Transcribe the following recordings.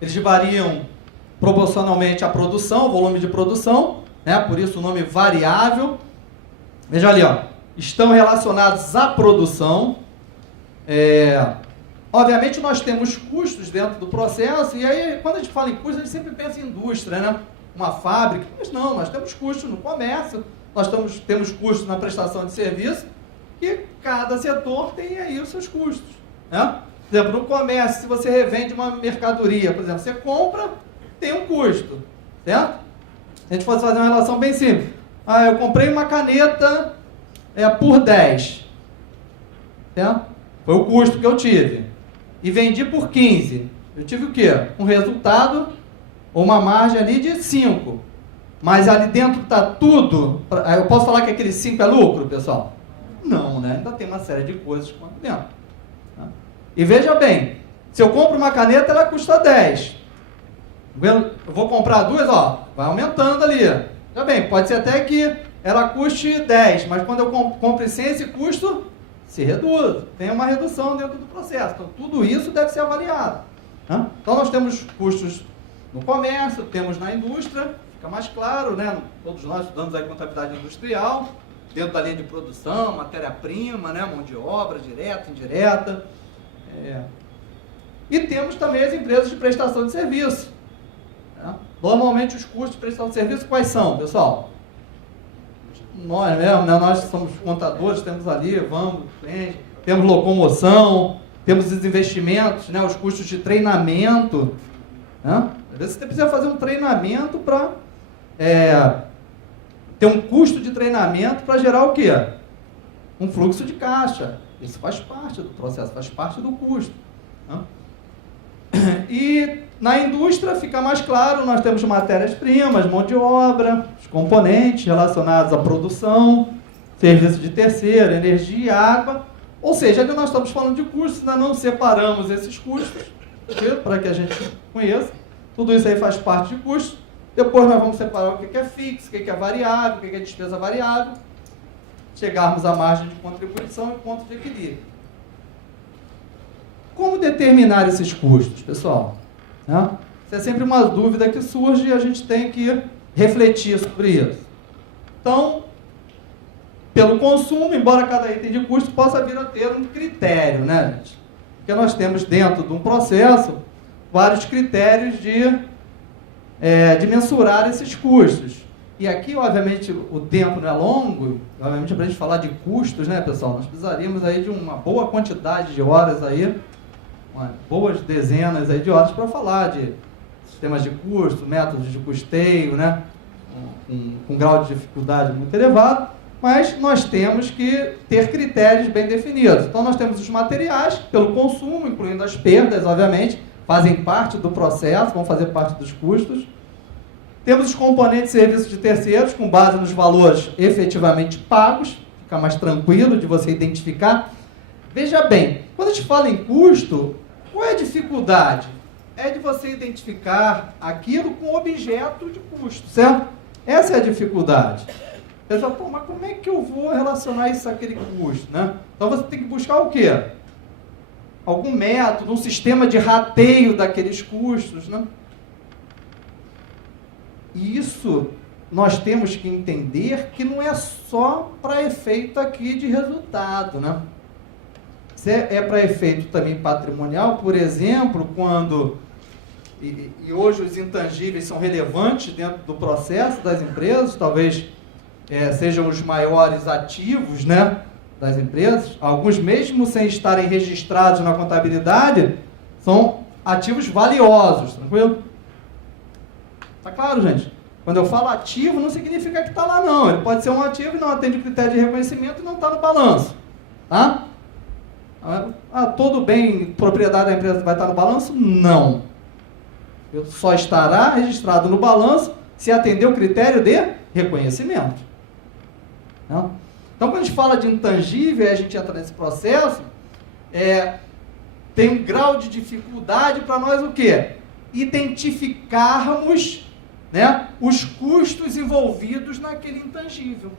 eles variam proporcionalmente à produção, ao volume de produção, né? Por isso o nome variável. Veja ali, ó, estão relacionados à produção. Obviamente nós temos custos dentro do processo, e aí quando a gente fala em custos, a gente sempre pensa em indústria, né? Uma fábrica, mas não, nós temos custos no comércio, nós temos custos na prestação de serviço, e cada setor tem aí os seus custos, né? Por exemplo, no comércio, se você revende uma mercadoria, por exemplo, você compra, tem um custo, certo? A gente pode fazer uma relação bem simples. Eu comprei uma caneta por 10, certo? Foi o custo que eu tive. E vendi por 15. Eu tive o quê? Um resultado, ou uma margem ali de 5. Mas ali dentro está tudo... Eu posso falar que aquele 5 é lucro, pessoal? Não, né? Ainda tem uma série de coisas dentro. E veja bem, se eu compro uma caneta, ela custa 10. Eu vou comprar duas, ó, vai aumentando ali. Já bem, pode ser até que ela custe 10, mas quando eu compro sem esse custo, se reduz. Tem uma redução dentro do processo. Então, tudo isso deve ser avaliado. Né? Então, nós temos custos no comércio, temos na indústria, fica mais claro, né? Todos nós estudamos aí contabilidade industrial, dentro da linha de produção, matéria-prima, né? Mão de obra, direta, indireta. E temos também as empresas de prestação de serviço. Né? Normalmente os custos de prestação de serviço quais são, pessoal? Nós mesmo, né? Nós somos contadores, temos ali, temos locomoção, temos os investimentos, né? Os custos de treinamento. Né? Às vezes você precisa fazer um treinamento para ter um custo de treinamento para gerar o quê? Um fluxo de caixa. Isso faz parte do processo, faz parte do custo. Né? E na indústria fica mais claro, nós temos matérias-primas, mão de obra, os componentes relacionados à produção, serviço de terceiro, energia e água. Ou seja, ali nós estamos falando de custos, ainda não separamos esses custos, para que a gente conheça. Tudo isso aí faz parte de custos. Depois nós vamos separar o que é fixo, o que é variável, o que é despesa variável. Chegarmos à margem de contribuição e ponto de equilíbrio. Como determinar esses custos, pessoal? Né? Isso é sempre uma dúvida que surge e a gente tem que refletir sobre isso. Então, pelo consumo, embora cada item de custo possa vir a ter um critério, né, gente? Porque nós temos dentro de um processo vários critérios de mensurar esses custos. E aqui, obviamente, o tempo não é longo, obviamente, para a gente falar de custos, né, pessoal? Nós precisaríamos aí de uma boa quantidade de horas aí, boas dezenas aí de horas para falar de sistemas de custo, métodos de custeio, né? Com grau de dificuldade muito elevado, mas nós temos que ter critérios bem definidos. Então, nós temos os materiais, pelo consumo, incluindo as perdas, obviamente, fazem parte do processo, vão fazer parte dos custos. Temos os componentes de serviços de terceiros, com base nos valores efetivamente pagos, fica mais tranquilo de você identificar. Veja bem, quando a gente fala em custo, qual é a dificuldade? É de você identificar aquilo com objeto de custo, certo? Essa é a dificuldade. Você fala, mas como é que eu vou relacionar isso àquele custo, né? Então você tem que buscar o quê? Algum método, um sistema de rateio daqueles custos, né? E isso nós temos que entender que não é só para efeito aqui de resultado, né? Isso é para efeito também patrimonial, por exemplo, quando... E hoje os intangíveis são relevantes dentro do processo das empresas, talvez sejam os maiores ativos, né, das empresas. Alguns, mesmo sem estarem registrados na contabilidade, são ativos valiosos, tranquilo? Tá claro, gente? Quando eu falo ativo, não significa que está lá, não. Ele pode ser um ativo e não atende o critério de reconhecimento e não está no balanço. Tá? Todo bem, propriedade da empresa vai estar no balanço? Não. Só estará registrado no balanço se atender o critério de reconhecimento. Não? Então, quando a gente fala de intangível, a gente entra nesse processo, tem um grau de dificuldade para nós o quê? Identificarmos, né, os custos envolvidos naquele intangível.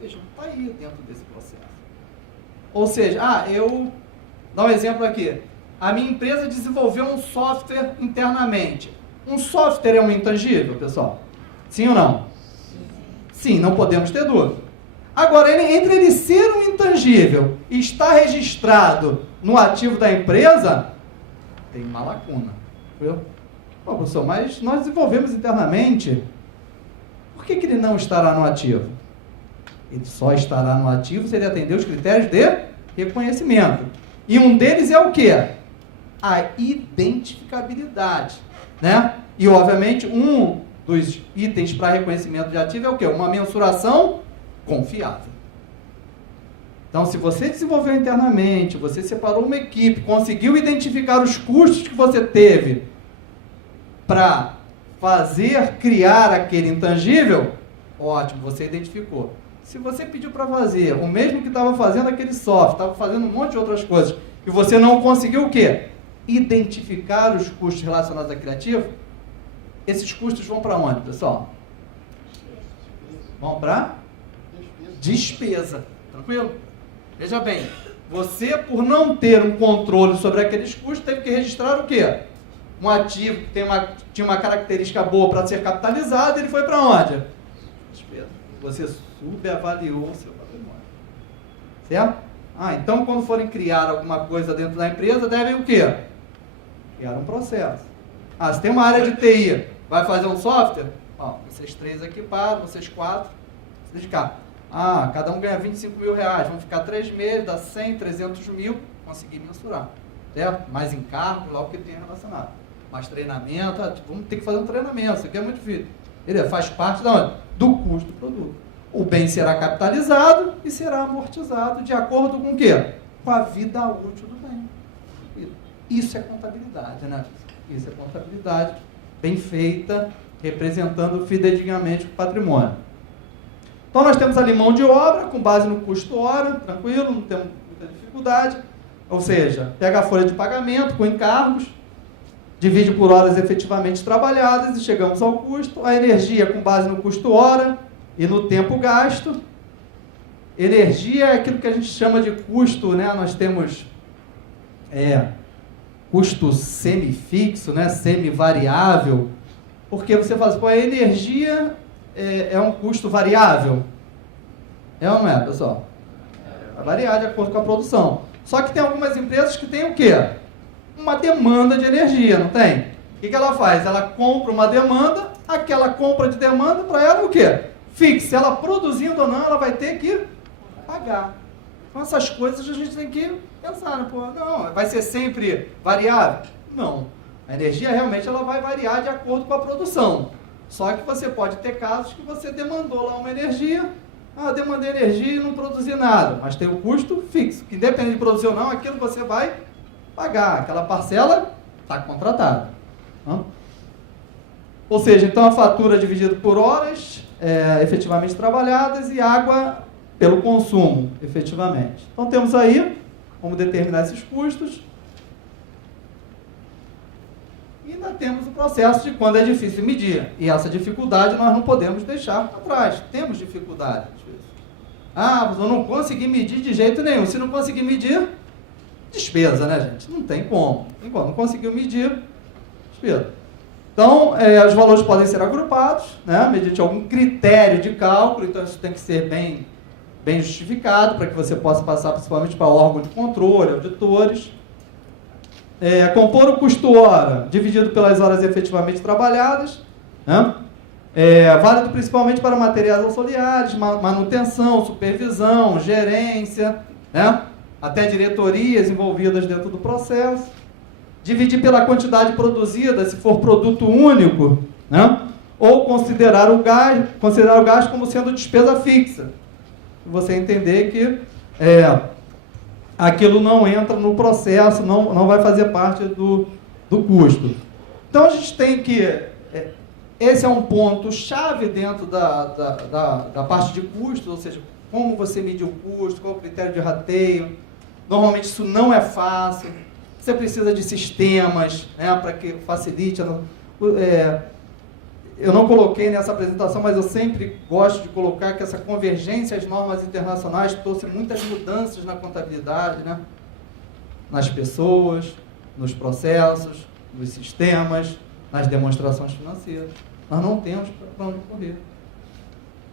Vejam, está aí dentro desse processo. Ou seja, eu... Dá um exemplo aqui. A minha empresa desenvolveu um software internamente. Um software é um intangível, pessoal? Sim ou não? Sim, não podemos ter dúvida. Agora, entre ele ser um intangível e estar registrado no ativo da empresa, tem uma lacuna. Viu? Pô, professor, mas nós desenvolvemos internamente. Por que ele não estará no ativo? Ele só estará no ativo se ele atender os critérios de reconhecimento. E um deles é o quê? A identificabilidade, né? E, obviamente, um dos itens para reconhecimento de ativo é o quê? Uma mensuração confiável. Então, se você desenvolveu internamente, você separou uma equipe, conseguiu identificar os custos que você teve para criar aquele intangível, ótimo, você identificou. Se você pediu para fazer o mesmo que estava fazendo aquele software, estava fazendo um monte de outras coisas, e você não conseguiu o quê? Identificar os custos relacionados àquele ativo, esses custos vão para onde, pessoal? Vão para despesa. Tranquilo? Veja bem, você, por não ter um controle sobre aqueles custos, teve que registrar o quê? Um ativo que tinha uma característica boa para ser capitalizado, ele foi para onde? Despesa. Você subavaliou o seu patrimônio. Certo? Então, quando forem criar alguma coisa dentro da empresa, devem o quê? Criar um processo. Se tem uma área de TI, vai fazer um software? Vocês 3 aqui param, vocês 4, se dedicar. Cada um ganha 25 mil reais, vão ficar 3 meses, dá 100, 300 mil, conseguir mensurar. Certo? Mais encargo, lá o que tem relacionado. Mais treinamento, vamos ter que fazer um treinamento, isso aqui é muito difícil. Ele faz parte do custo do produto. O bem será capitalizado e será amortizado de acordo com o quê? Com a vida útil do bem. Isso é contabilidade, né? Isso é contabilidade bem feita, representando fidedignamente o patrimônio. Então, nós temos ali mão de obra, com base no custo hora, tranquilo, não temos muita dificuldade. Ou seja, pega a folha de pagamento com encargos, divide por horas efetivamente trabalhadas e chegamos ao custo. A energia com base no custo hora e no tempo gasto. Energia é aquilo que a gente chama de custo, né? Nós temos custo semifixo, né? Semivariável, porque você fala assim, a energia é um custo variável? É ou não é, pessoal? Vai variar de acordo com a produção. Só que tem algumas empresas que têm o quê? Uma demanda de energia, não tem? O que ela faz? Ela compra uma demanda, aquela compra de demanda para ela o quê? Fixa. Ela produzindo ou não, ela vai ter que pagar. Então essas coisas a gente tem que pensar, né? Não, vai ser sempre variável? Não. A energia realmente ela vai variar de acordo com a produção. Só que você pode ter casos que você demandou lá uma energia, demandei energia e não produzi nada, mas tem o custo fixo, que independente de produzir ou não, aquilo você vai pagar, aquela parcela está contratada. Ou seja, então a fatura dividida por horas efetivamente trabalhadas e água pelo consumo, efetivamente. Então temos aí como determinar esses custos. E ainda temos o processo de quando é difícil medir. E essa dificuldade nós não podemos deixar para trás. Temos dificuldade. Eu não consegui medir de jeito nenhum. Se não conseguir medir, despesa, né, gente? Não tem como. Não conseguiu medir, despesa. Então, os valores podem ser agrupados, né, mediante algum critério de cálculo. Então, isso tem que ser bem justificado para que você possa passar principalmente para órgão de controle, auditores. Compor o custo hora dividido pelas horas efetivamente trabalhadas, né? Válido principalmente para materiais auxiliares, manutenção, supervisão, gerência, né? Até diretorias envolvidas dentro do processo. Dividir pela quantidade produzida, se for produto único, né? Ou considerar o gasto como sendo despesa fixa. Você entender que aquilo não entra no processo, não vai fazer parte do custo. Então, a gente tem que... esse é um ponto-chave dentro da parte de custos, ou seja, como você mede o custo, qual o critério de rateio. Normalmente, isso não é fácil. Você precisa de sistemas, né, para que facilite... eu não coloquei nessa apresentação, mas eu sempre gosto de colocar que essa convergência às normas internacionais trouxe muitas mudanças na contabilidade, né? Nas pessoas. nos processos, nos sistemas, nas demonstrações financeiras. Nós não temos para onde correr.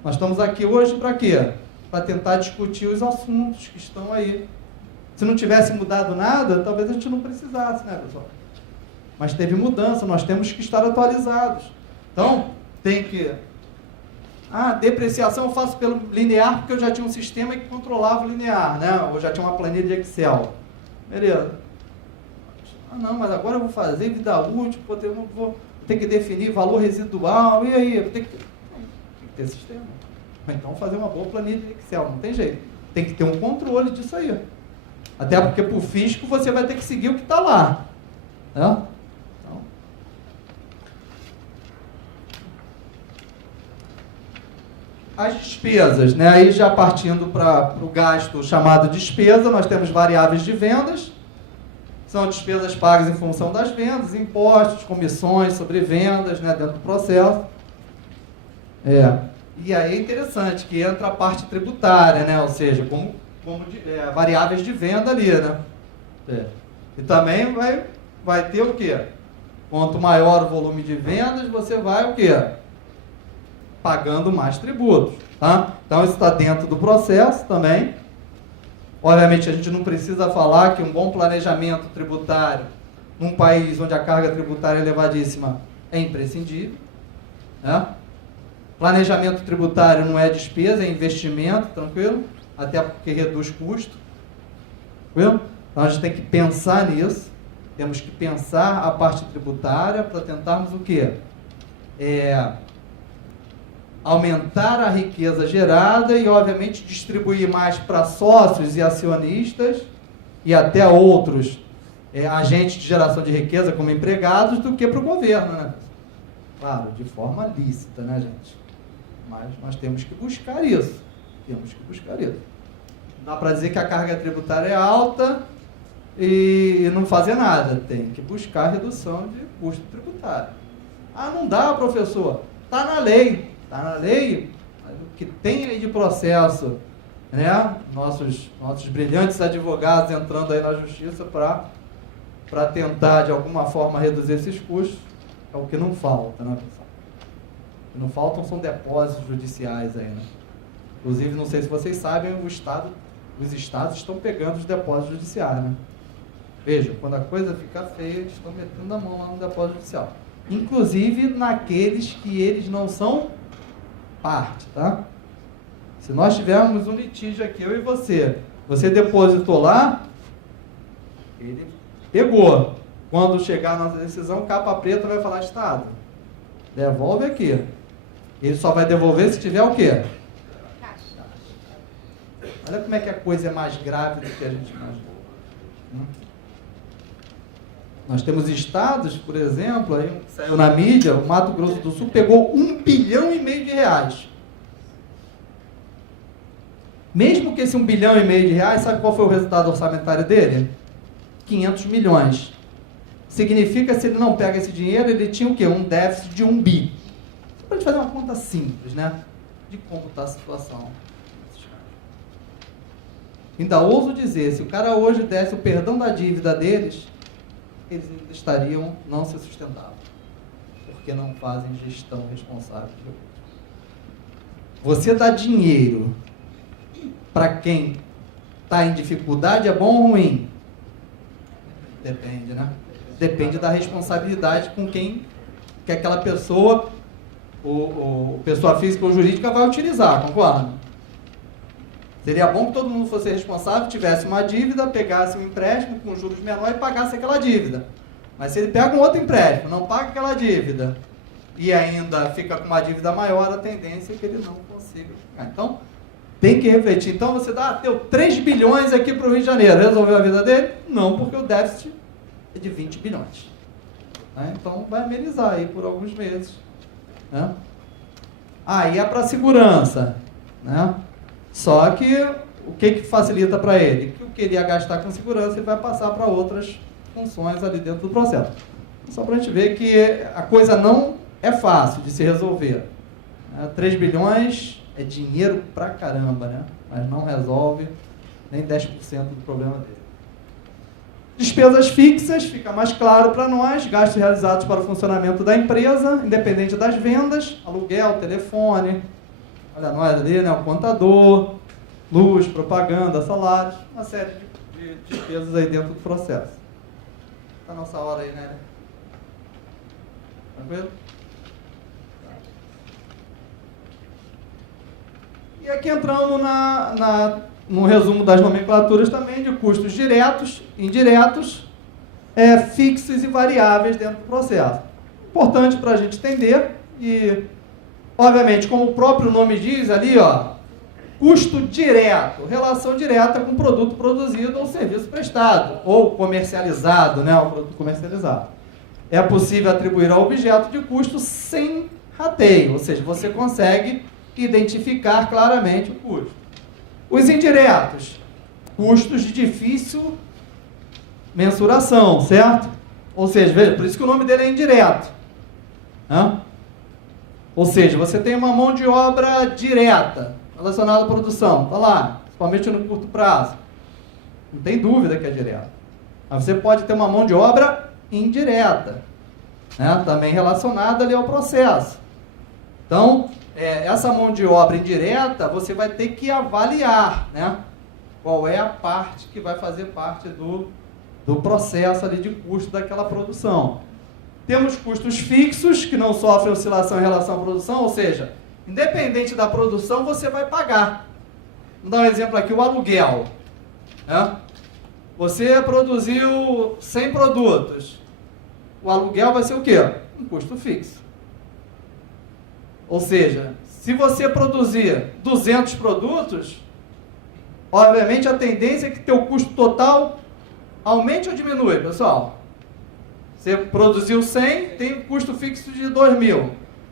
Nós estamos aqui hoje para quê? Para tentar discutir os assuntos que estão aí. Se não tivesse mudado nada, talvez a gente não precisasse, né, pessoal? Mas teve mudança, nós temos que estar atualizados. Então, tem que... depreciação eu faço pelo linear porque eu já tinha um sistema que controlava o linear, né? Ou já tinha uma planilha de Excel. Beleza. Não, mas agora eu vou fazer vida útil, vou ter que definir valor residual, e aí? Tem que ter sistema. Então, fazer uma boa planilha de Excel, não tem jeito. Tem que ter um controle disso aí. Até porque, para o fisco, você vai ter que seguir o que está lá. Né? Então, as despesas, né? Aí já partindo para o gasto chamado despesa, nós temos variáveis de vendas. São despesas pagas em função das vendas, impostos, comissões sobre vendas, né, dentro do processo. E aí é interessante que entra a parte tributária, né, ou seja, como variáveis de venda ali, né. E também vai ter o quê? Quanto maior o volume de vendas, você vai o quê? Pagando mais tributos, tá? Então isso está dentro do processo também. Obviamente, a gente não precisa falar que um bom planejamento tributário num país onde a carga tributária é elevadíssima é imprescindível. Né? Planejamento tributário não é despesa, é investimento, tranquilo? Até porque reduz custo. Tranquilo? Então, a gente tem que pensar nisso. Temos que pensar a parte tributária para tentarmos o quê? Aumentar a riqueza gerada e, obviamente, distribuir mais para sócios e acionistas e até outros agentes de geração de riqueza, como empregados, do que para o governo, né? Claro, de forma lícita, né, gente? Mas nós temos que buscar isso. Não dá para dizer que a carga tributária é alta e não fazer nada. Tem que buscar redução de custo tributário. Não dá, professor. Está na lei. Está na lei, mas o que tem aí de processo, né? Nossos brilhantes advogados entrando aí na justiça para tentar, de alguma forma, reduzir esses custos, é o que não falta, né, pessoal? O que não faltam são depósitos judiciais aí, né? Inclusive, não sei se vocês sabem, os estados estão pegando os depósitos judiciais, né? Vejam, quando a coisa fica feia, eles estão metendo a mão lá no depósito judicial. Inclusive naqueles que eles não são parte, tá? Se nós tivermos um litígio aqui, eu e você depositou lá, ele pegou. Quando chegar a nossa decisão, capa preta vai falar, Estado, devolve aqui. Ele só vai devolver se tiver o quê? Olha como é que a coisa é mais grave do que a gente imagina. Nós temos estados, por exemplo, aí saiu na mídia, o Mato Grosso do Sul pegou R$1,5 bilhão de. Mesmo que esse R$1,5 bilhão de, sabe qual foi o resultado orçamentário dele? 500 milhões. Significa que se ele não pega esse dinheiro, ele tinha o quê? Um déficit de 1 bi. Só para a gente fazer uma conta simples, né? De como está a situação. Ainda ouso dizer, se o cara hoje desse o perdão da dívida deles, eles ainda estariam não se sustentavam, porque não fazem gestão responsável de recursos. Você dá dinheiro para quem está em dificuldade, é bom ou ruim? Depende, né? Depende da responsabilidade com quem que aquela pessoa, pessoa física ou jurídica, vai utilizar, concorda? Seria bom que todo mundo fosse responsável, tivesse uma dívida, pegasse um empréstimo com juros menores e pagasse aquela dívida. Mas se ele pega um outro empréstimo, não paga aquela dívida e ainda fica com uma dívida maior, a tendência é que ele não consiga ficar. Então, tem que refletir. Então, você deu 3 bilhões aqui para o Rio de Janeiro. Resolveu a vida dele? Não, porque o déficit é de 20 bilhões. Então, vai amenizar aí por alguns meses. Né? E é para segurança. Né? Só que, o que facilita para ele? Que o que ele ia gastar com segurança, ele vai passar para outras funções ali dentro do processo. Só para a gente ver que a coisa não é fácil de se resolver. 3 bilhões é dinheiro pra caramba, né? Mas não resolve nem 10% do problema dele. Despesas fixas, fica mais claro para nós, gastos realizados para o funcionamento da empresa, independente das vendas, aluguel, telefone, olha nós ali, né, o contador, luz, propaganda, salários, uma série de despesas aí dentro do processo. Está a nossa hora aí, né? Tranquilo? E aqui entramos no resumo das nomenclaturas também de custos diretos, indiretos, fixos e variáveis dentro do processo. Importante para a gente entender e, obviamente, como o próprio nome diz ali, ó, custo direto, relação direta com o produto produzido ou serviço prestado, ou comercializado, né, o produto comercializado. É possível atribuir ao objeto de custo sem rateio, ou seja, você consegue identificar claramente o custo. Os indiretos, custos de difícil mensuração, certo? Ou seja, veja, por isso que o nome dele é indireto. Né? Ou seja, você tem uma mão de obra direta relacionada à produção, está lá, principalmente no curto prazo. Não tem dúvida que é direto. Mas você pode ter uma mão de obra indireta, né? Também relacionada ali ao processo. Então, essa mão de obra indireta, você vai ter que avaliar, né? Qual é a parte que vai fazer parte do processo ali de custo daquela produção. Temos custos fixos, que não sofrem oscilação em relação à produção, ou seja, independente da produção, você vai pagar. Vou dar um exemplo aqui, o aluguel. Né? Você produziu 100 produtos. O aluguel vai ser o quê? Um custo fixo. Ou seja, se você produzir 200 produtos, obviamente a tendência é que teu custo total aumente ou diminui, pessoal? Você produziu 100, tem um custo fixo de 2.000.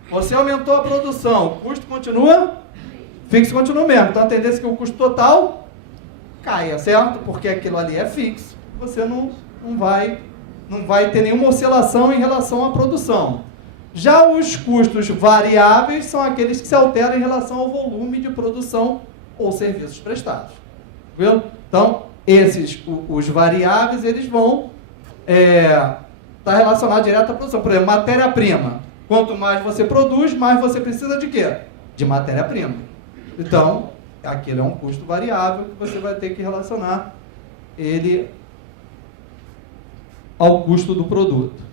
Você aumentou a produção, o custo continua? Fixo continua mesmo. Então a tendência é que o custo total caia, certo? Porque aquilo ali é fixo. Você não vai ter nenhuma oscilação em relação à produção. Já os custos variáveis são aqueles que se alteram em relação ao volume de produção ou serviços prestados. Viu? Então, os variáveis, eles vão estar relacionados direto à produção. Por exemplo, matéria-prima. Quanto mais você produz, mais você precisa de quê? De matéria-prima. Então, aquele é um custo variável que você vai ter que relacionar ele ao custo do produto.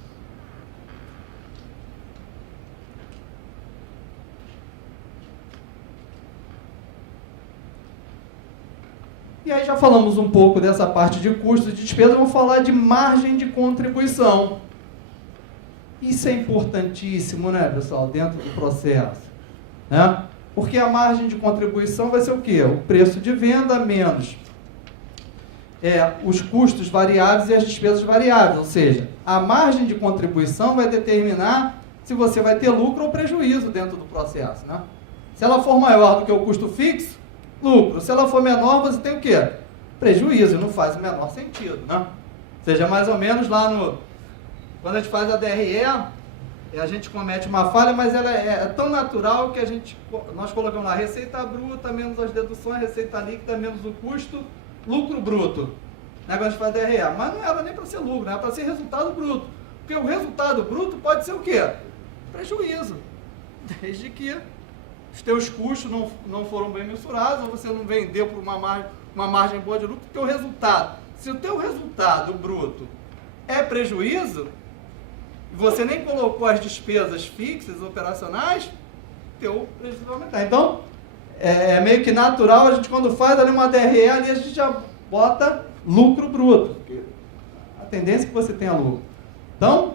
E aí já falamos um pouco dessa parte de custos de despesa, vamos falar de margem de contribuição. Isso é importantíssimo, né, pessoal, dentro do processo. Né? Porque a margem de contribuição vai ser o quê? O preço de venda menos os custos variáveis e as despesas variáveis. Ou seja, a margem de contribuição vai determinar se você vai ter lucro ou prejuízo dentro do processo. Né? Se ela for maior do que o custo fixo, lucro. Se ela for menor, você tem o quê? Prejuízo, não faz o menor sentido, né? Ou seja, mais ou menos lá quando a gente faz a DRE, a gente comete uma falha, mas ela é tão natural que nós colocamos lá receita bruta menos as deduções, receita líquida menos o custo, lucro bruto. Né? Quando a gente faz a DRE. Mas não era nem para ser lucro, era para ser resultado bruto. Porque o resultado bruto pode ser o quê? Prejuízo. Desde que os teus custos não foram bem mensurados, ou você não vendeu por uma margem boa de lucro, teu resultado. Se o teu resultado bruto é prejuízo, e você nem colocou as despesas fixas, operacionais, teu prejuízo vai aumentar. Então, é meio que natural, a gente quando faz ali uma DRE, ali a gente já bota lucro bruto. Porque a tendência é que você tenha lucro. Então,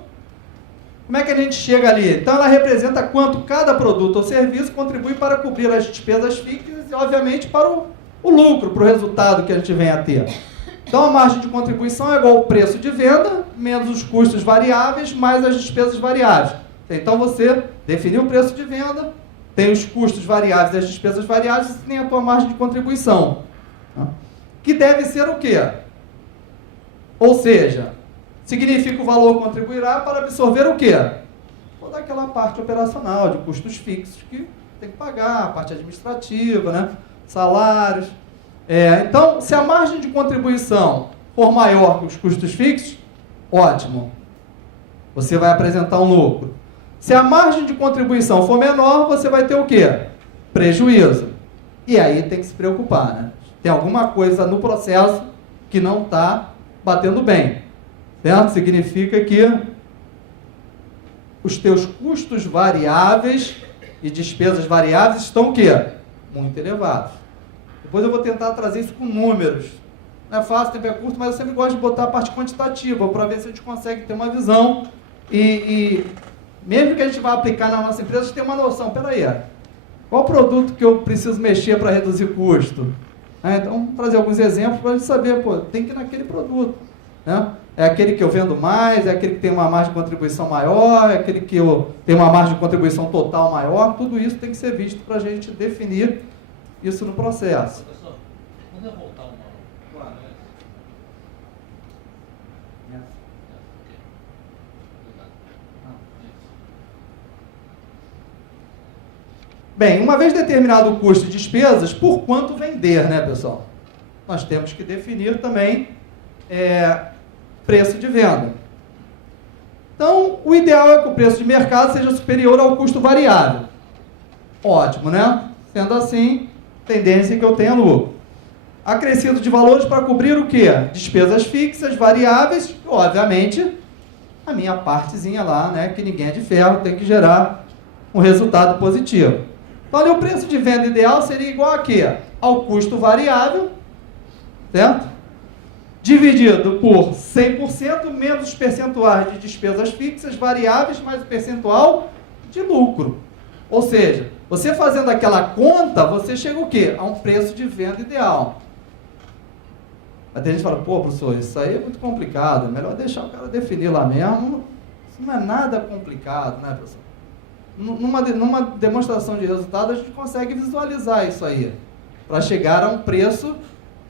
como é que a gente chega ali? Então, ela representa quanto cada produto ou serviço contribui para cobrir as despesas fixas e, obviamente, para o lucro, para o resultado que a gente vem a ter. Então, a margem de contribuição é igual ao preço de venda, menos os custos variáveis, mais as despesas variáveis. Então, você definiu o preço de venda, tem os custos variáveis e as despesas variáveis, e tem a tua margem de contribuição. Que deve ser o quê? Ou seja, significa o valor contribuirá para absorver o quê? Toda aquela parte operacional, de custos fixos que tem que pagar, a parte administrativa, né? Salários. Então, se a margem de contribuição for maior que os custos fixos, ótimo. Você vai apresentar um lucro. Se a margem de contribuição for menor, você vai ter o quê? Prejuízo. E aí tem que se preocupar, né? Tem alguma coisa no processo que não está batendo bem. Certo? Significa que os teus custos variáveis e despesas variáveis estão o quê? Muito elevados. Depois eu vou tentar trazer isso com números. Não é fácil, o tempo é curto, mas eu sempre gosto de botar a parte quantitativa para ver se a gente consegue ter uma visão e mesmo que a gente vá aplicar na nossa empresa, a gente tem uma noção. Peraí, qual produto que eu preciso mexer para reduzir custo? Então, vamos trazer alguns exemplos para a gente saber, pô, tem que ir naquele produto. Né? É aquele que eu vendo mais, é aquele que tem uma margem de contribuição maior, é aquele que tem uma margem de contribuição total maior. Tudo isso tem que ser visto para a gente definir isso no processo. Professor, quando eu voltar uma... Claro. Bem, uma vez determinado o custo de despesas, por quanto vender, né, pessoal? Nós temos que definir também preço de venda. Então, o ideal é que o preço de mercado seja superior ao custo variável. Ótimo, né? Sendo assim, tendência é que eu tenha lucro. Acrescido de valores para cobrir o quê? Despesas fixas, variáveis, e, obviamente, a minha partezinha lá, né, que ninguém é de ferro, tem que gerar um resultado positivo. Então, ali, o preço de venda ideal seria igual a quê? Ao custo variável, certo? Dividido por 100% menos os percentuais de despesas fixas, variáveis, mais o percentual de lucro. Ou seja, você fazendo aquela conta, você chega o quê? A um preço de venda ideal. Até a gente fala, pô, professor, isso aí é muito complicado, é melhor deixar o cara definir lá mesmo. Isso não é nada complicado, né, professor? Numa demonstração de resultado, a gente consegue visualizar isso aí, para chegar a um preço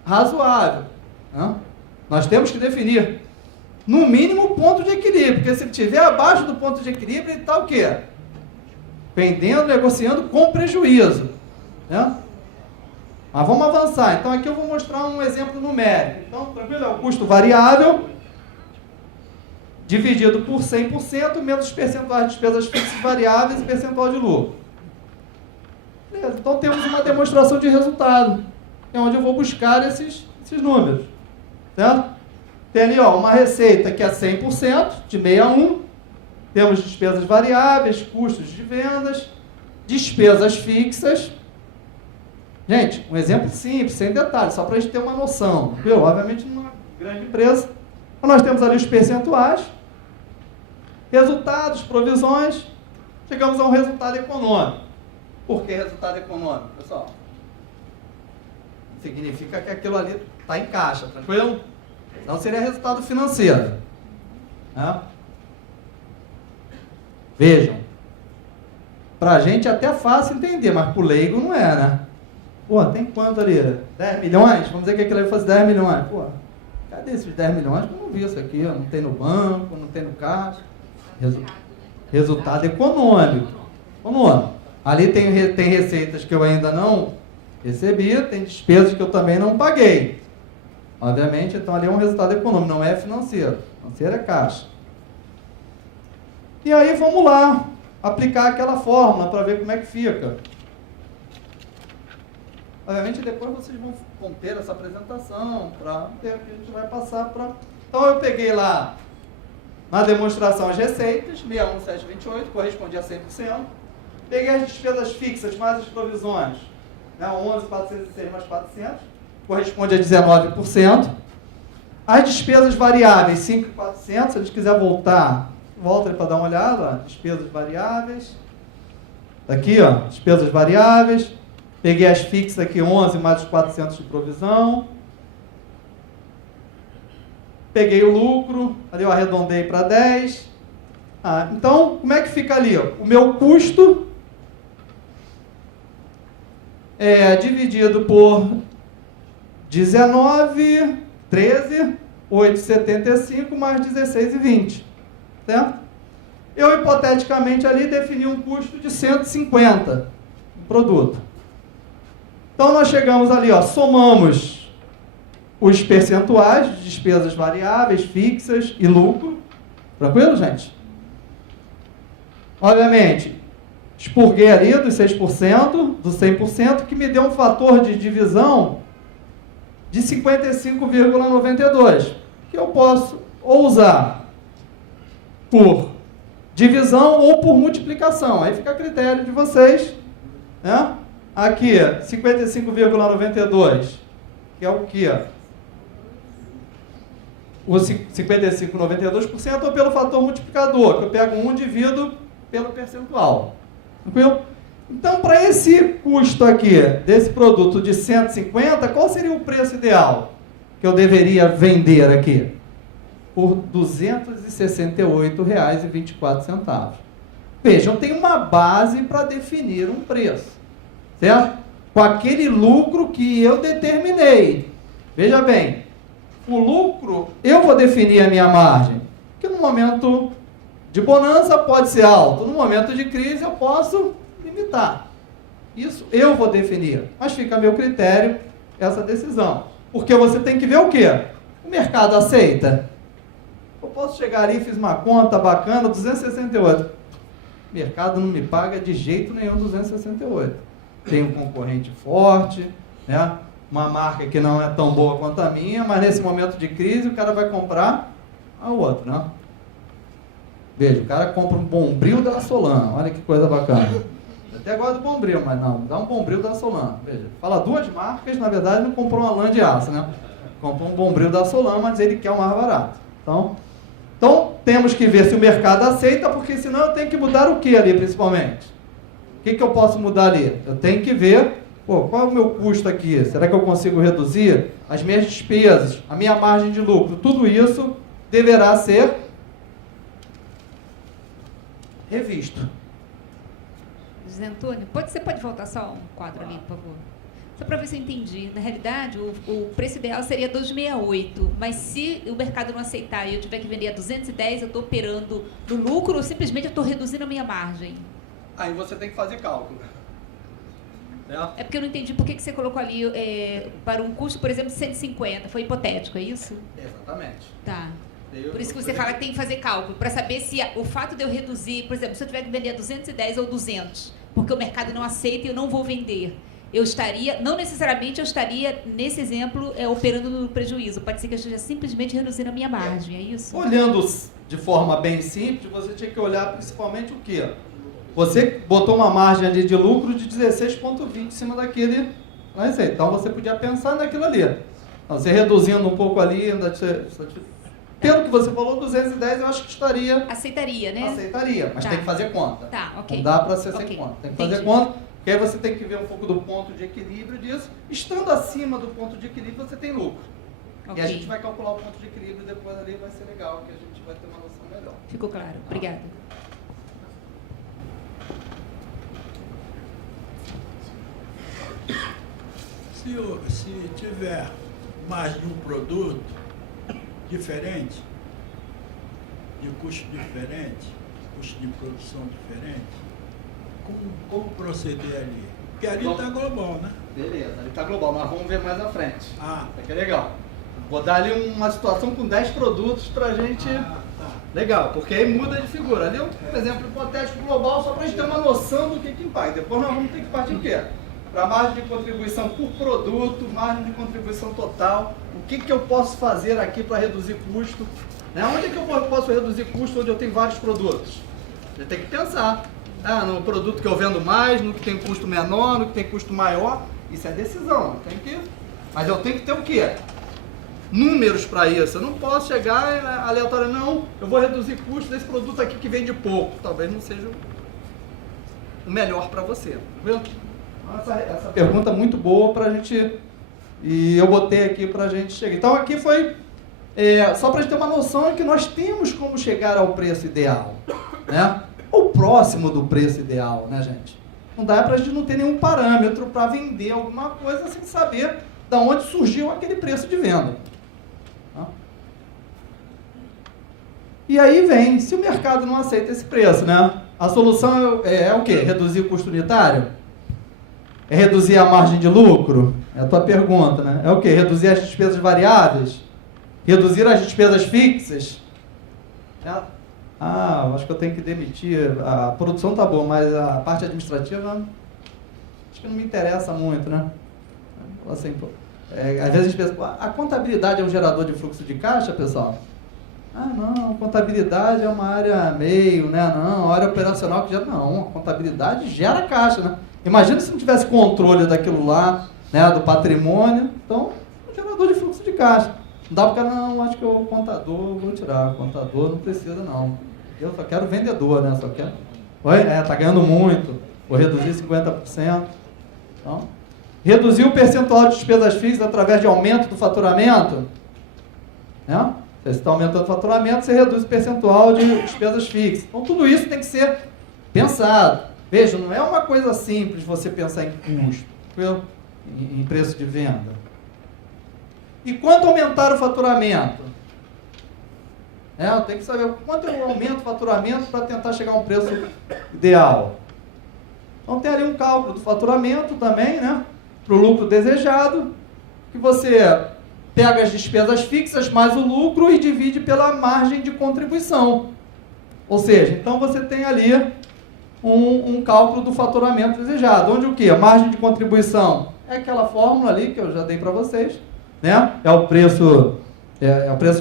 razoável. Né? Nós temos que definir, no mínimo, o ponto de equilíbrio, porque se estiver abaixo do ponto de equilíbrio, ele está o quê? Vendendo, negociando com prejuízo. Né? Mas vamos avançar. Então, aqui eu vou mostrar um exemplo numérico. Então, tranquilo? É o custo variável dividido por 100%, menos os percentuais de despesas fixas variáveis e percentual de lucro. Beleza, então temos uma demonstração de resultado, é onde eu vou buscar esses números. Certo? Tem ali uma receita que é 100%, de 61, temos despesas variáveis, custos de vendas, despesas fixas. Gente, um exemplo simples, sem detalhes, só para a gente ter uma noção. Viu? Obviamente, numa grande empresa, então, nós temos ali os percentuais, resultados, provisões, chegamos a um resultado econômico. Por que resultado econômico, pessoal? Significa que aquilo ali está em caixa, tranquilo? Não seria resultado financeiro. Né? Vejam, para a gente é até fácil entender, mas para o leigo não é, né? Pô, tem quanto ali? 10 milhões? Vamos dizer que aquilo ali fosse 10 milhões. Pô, cadê esses 10 milhões? Eu não vi isso aqui, não tem no banco, não tem no caixa. Resultado econômico. Ali tem receitas que eu ainda não recebi, tem despesas que eu também não paguei. Obviamente, então ali é um resultado econômico, não é financeiro. Financeiro é caixa. E aí vamos lá, aplicar aquela fórmula para ver como é que fica. Obviamente depois vocês vão ter essa apresentação, para ter que a gente vai passar para... Então eu peguei lá, na demonstração, as receitas, 61728, correspondia a 100%. Peguei as despesas fixas mais as provisões, né, 11.406 mais 400, corresponde a 19%. As despesas variáveis, 5.400, se a gente quiser volta para dar uma olhada, ó, despesas variáveis. Aqui, ó, despesas variáveis. Peguei as fixas aqui, 11 mais os 400 de provisão. Peguei o lucro, ali eu arredondei para 10. Então, como é que fica ali? Ó? O meu custo é dividido por 19, 13, 8,75 mais 16,20. Certo? Eu, hipoteticamente, ali defini um custo de 150 no produto. Então, nós chegamos ali, ó, somamos os percentuais de despesas variáveis, fixas e lucro. Tranquilo, gente? Obviamente, expurguei ali dos 6%, do 100%, que me deu um fator de divisão de 55,92, que eu posso ou usar por divisão ou por multiplicação. Aí fica a critério de vocês, né? Aqui, 55,92, que é o quê? O 55,92% ou pelo fator multiplicador, que eu pego 1 e divido pelo percentual. Tranquilo? Então, para esse custo aqui, desse produto de 150, qual seria o preço ideal que eu deveria vender aqui? Por R$ 268,24. Vejam, tem uma base para definir um preço, certo? Com aquele lucro que eu determinei. Veja bem, o lucro, eu vou definir a minha margem, que no momento de bonança pode ser alto, no momento de crise eu posso limitar. Isso eu vou definir, mas fica a meu critério essa decisão. Porque você tem que ver o quê? O mercado aceita? Eu posso chegar ali, fiz uma conta bacana, 268. O mercado não me paga de jeito nenhum 268. Tem um concorrente forte, né? Uma marca que não é tão boa quanto a minha, mas nesse momento de crise o cara vai comprar a outra, né? Veja, o cara compra um Bombril da Solan, olha que coisa bacana. Eu até gosto do Bombril, mas não, dá um Bombril da Solan. Veja, fala duas marcas, na verdade não comprou uma lã de aço, né? Comprou um Bombril da Solan, mas ele quer o mais barato. Então, temos que ver se o mercado aceita, porque senão eu tenho que mudar o que ali, principalmente? O que eu posso mudar ali? Eu tenho que ver, qual é o meu custo aqui? Será que eu consigo reduzir as minhas despesas, a minha margem de lucro? Tudo isso deverá ser revisto. José Antônio, você pode voltar só um quadro ali, por favor? Só para ver se eu entendi. Na realidade, o preço ideal seria 268, mas se o mercado não aceitar e eu tiver que vender a 210, eu estou operando no lucro ou simplesmente eu estou reduzindo a minha margem? Aí você tem que fazer cálculo. É porque eu não entendi por que você colocou ali para um custo, por exemplo, de 150. Foi hipotético, é isso? Exatamente. Tá. Por isso que você fala que tem que fazer cálculo, para saber se o fato de eu reduzir, por exemplo, se eu tiver que vender a 210 ou 200, porque o mercado não aceita e eu não vou vender, eu estaria, não necessariamente eu estaria, nesse exemplo, operando no prejuízo. Pode ser que eu esteja simplesmente reduzindo a minha margem, é isso? Olhando de forma bem simples, você tinha que olhar principalmente o quê? Você botou uma margem ali de lucro de 16,20 em cima daquele receita. Então você podia pensar naquilo ali. Então, você reduzindo um pouco ali, pelo que você falou, 210 eu acho que estaria... Aceitaria, né? Aceitaria, mas tem que fazer conta. Tá, ok. Não dá para ser sem conta. Tem que fazer conta, porque aí você tem que ver um pouco do ponto de equilíbrio disso. Estando acima do ponto de equilíbrio, você tem lucro. E a gente vai calcular o ponto de equilíbrio e depois ali vai ser legal, que a gente vai ter uma noção melhor. Ficou claro. Obrigada. Se tiver mais de um produto diferente, de custo diferente, custo de produção diferente, como proceder ali? Porque ali está global, né? Beleza, ali está global, mas vamos ver mais à frente. Ah. Isso aqui é legal. Vou dar ali uma situação com 10 produtos para a gente... Tá. Legal, porque aí muda de figura. Ali é um exemplo hipotético global, só para a gente ter uma noção do que impacta. Depois nós vamos ter que partir o quê? Para margem de contribuição por produto, margem de contribuição total. O que eu posso fazer aqui para reduzir custo? Né? Onde é que eu posso reduzir custo onde eu tenho vários produtos? Você tem que pensar. No produto que eu vendo mais, no que tem custo menor, no que tem custo maior. Isso é decisão. Mas eu tenho que ter o quê? Números para isso. Eu não posso chegar aleatório, não. Eu vou reduzir custo desse produto aqui que vende pouco. Talvez não seja o melhor para você. Tá vendo? Essa pergunta é muito boa para a gente, e eu botei aqui para a gente chegar. Então aqui foi, só para a gente ter uma noção que nós temos como chegar ao preço ideal, né? Ou próximo do preço ideal, né, gente? Não dá para a gente não ter nenhum parâmetro para vender alguma coisa sem saber de onde surgiu aquele preço de venda. Tá? E aí vem, se o mercado não aceita esse preço, né? A solução é o quê? Reduzir o custo unitário? É reduzir a margem de lucro? É a tua pergunta, né? É o quê? Reduzir as despesas variáveis? Reduzir as despesas fixas? Acho que eu tenho que demitir. A produção tá boa, mas a parte administrativa acho que não me interessa muito, né? Assim, às vezes a gente pensa, a contabilidade é um gerador de fluxo de caixa, pessoal? Não, contabilidade é uma área meio, né? Não, área operacional que já... Não, a contabilidade gera caixa, né? Imagina se não tivesse controle daquilo lá, né? Do patrimônio. Então, é um gerador de fluxo de caixa. Não dá para não, acho que o contador, vou tirar. O contador não precisa, não. Eu só quero vendedor, né? Só quero... tá ganhando muito. Vou reduzir 50%. Então, reduzir o percentual de despesas fixas através de aumento do faturamento, né? Se você está aumentando o faturamento, você reduz o percentual de despesas fixas. Então, tudo isso tem que ser pensado. Veja, não é uma coisa simples você pensar em custo, em preço de venda. E quanto aumentar o faturamento? Eu tenho que saber quanto eu aumento o faturamento para tentar chegar a um preço ideal. Então, tem ali um cálculo do faturamento também, né? Para o lucro desejado, que você pega as despesas fixas mais o lucro e divide pela margem de contribuição. Ou seja, então você tem ali um cálculo do faturamento desejado. Onde o quê? A margem de contribuição é aquela fórmula ali que eu já dei para vocês, né? É o preço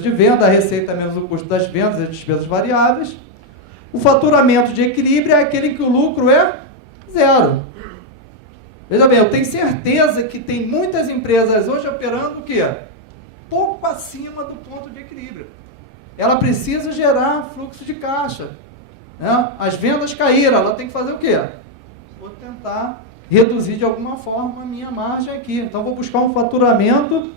de venda, a receita menos o custo das vendas e as despesas variáveis. O faturamento de equilíbrio é aquele em que o lucro é zero. Veja bem, eu tenho certeza que tem muitas empresas hoje operando o quê? Pouco acima do ponto de equilíbrio. Ela precisa gerar fluxo de caixa, né? As vendas caíram, ela tem que fazer o quê? Vou tentar reduzir de alguma forma a minha margem aqui. Então, vou buscar um faturamento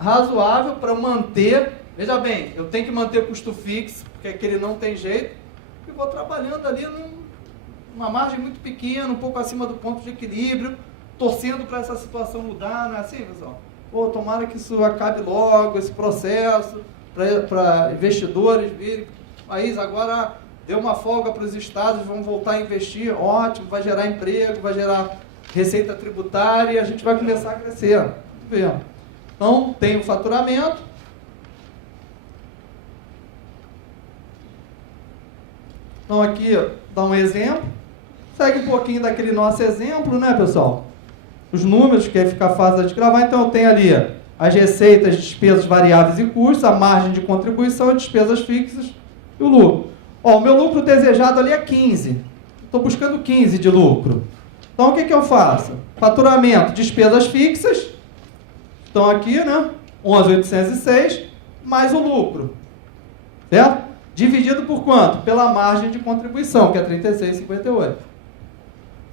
razoável para manter. Veja bem, eu tenho que manter o custo fixo, porque aquele não tem jeito, e vou trabalhando ali numa margem muito pequena, um pouco acima do ponto de equilíbrio, torcendo para essa situação mudar, não é assim, pessoal? Tomara que isso acabe logo, esse processo, para investidores virem. País agora deu uma folga para os estados, vão voltar a investir, ótimo, vai gerar emprego, vai gerar receita tributária e a gente vai começar a crescer. Vamos ver. Então, tem o faturamento. Então, aqui, dá um exemplo. Segue um pouquinho daquele nosso exemplo, né, pessoal? Os números, que aí fica fácil de gravar. Então, eu tenho ali as receitas, despesas variáveis e custos, a margem de contribuição, despesas fixas e o lucro. O meu lucro desejado ali é 15. Estou buscando 15 de lucro. Então, o que eu faço? Faturamento, despesas fixas. Estão aqui, né? 11.806, mais o lucro. Certo? Dividido por quanto? Pela margem de contribuição, que é 36,58.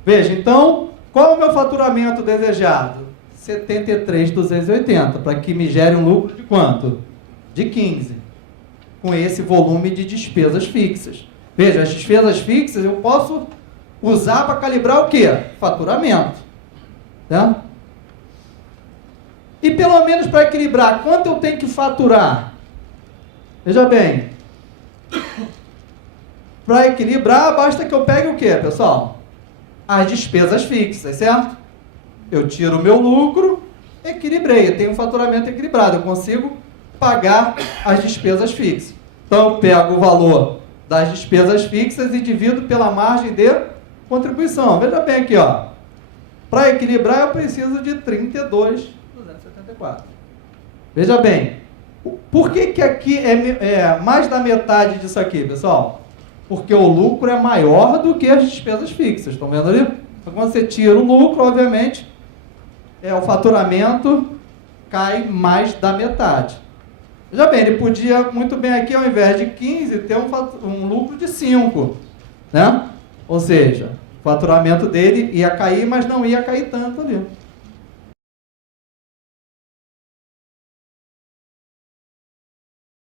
Veja, então, qual é o meu faturamento desejado? 73.280, para que me gere um lucro de quanto? De 15. Com esse volume de despesas fixas. Veja, as despesas fixas eu posso usar para calibrar o quê? Faturamento. Tá? E pelo menos para equilibrar, quanto eu tenho que faturar? Veja bem, para equilibrar, basta que eu pegue o quê, pessoal? As despesas fixas, certo? Eu tiro o meu lucro, equilibrei, eu tenho um faturamento equilibrado, eu consigo pagar as despesas fixas. Então, eu pego o valor das despesas fixas e divido pela margem de contribuição. Veja bem aqui, ó. Para equilibrar, eu preciso de 32.274. Veja bem, por que aqui é mais da metade disso aqui, pessoal? Porque o lucro é maior do que as despesas fixas. Estão vendo ali? Então, quando você tira o lucro, obviamente, o faturamento cai mais da metade. Veja bem, ele podia muito bem aqui, ao invés de 15, ter um lucro de 5. Né? Ou seja, o faturamento dele ia cair, mas não ia cair tanto ali.